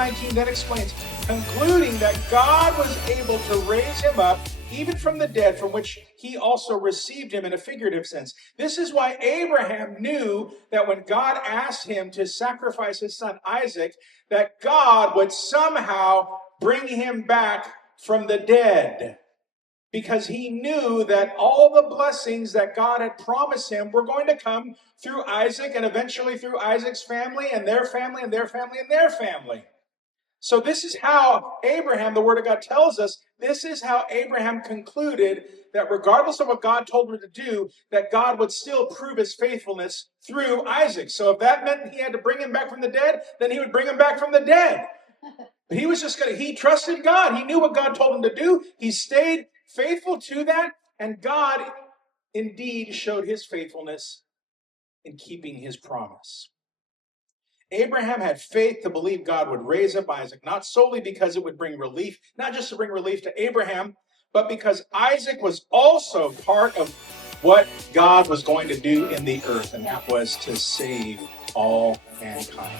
19 then explains, concluding that God was able to raise him up even from the dead, from which he also received him in a figurative sense. This is why Abraham knew that when God asked him to sacrifice his son Isaac, that God would somehow bring him back from the dead. Because he knew that all the blessings that God had promised him were going to come through Isaac and eventually through Isaac's family and their family and their family and their family. So this is how Abraham, the Word of God tells us, this is how Abraham concluded that regardless of what God told him to do, that God would still prove his faithfulness through Isaac. So if that meant he had to bring him back from the dead, then he would bring him back from the dead. But he trusted God. He knew what God told him to do. He stayed faithful to that, and God indeed showed his faithfulness in keeping his promise. Abraham had faith to believe God would raise up Isaac, not solely because it would bring relief, not just to bring relief to Abraham, but because Isaac was also part of what God was going to do in the earth, and that was to save all mankind.